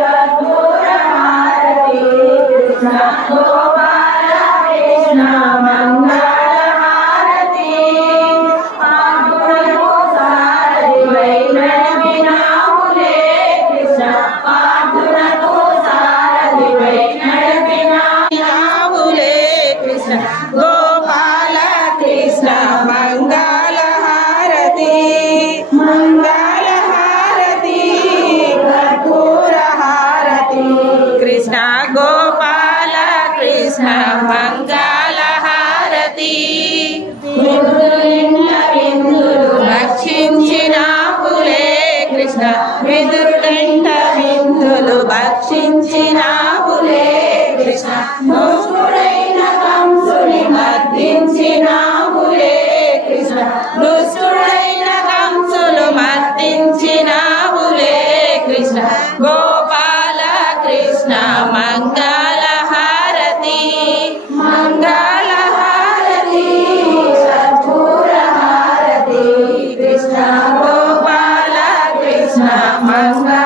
కర్పూర హారతి కృష్ణ గోపాల కృష్ణ మంగళ హారతి పార్థునకు సారథివై నడిపినావులే కృష్ణ పార్థునకు సారథివై నడిపినావులే కృష్ణ గోపాల కృష్ణ మంగళ హారతి మంగళ హారతి కర్పూర హారతి కృష్ణ గోపాల కృష్ణ మంగళ హారతి విందులు భక్షించినావులే కృష్ణ విదురుడెంట విందులు భక్షించినావులే కృష్ణ దుష్టుడైన కంసుని మర్దించినావులే కృష్ణ దుష్టుడైన కంసులు మర్దించినావులే కృష్ణ గోపాల కృష్ణ మంగళ హారతి మంగళ హారతి కర్పూర హారతి కృష్ణ గోపాల కృష్ణ మంగళ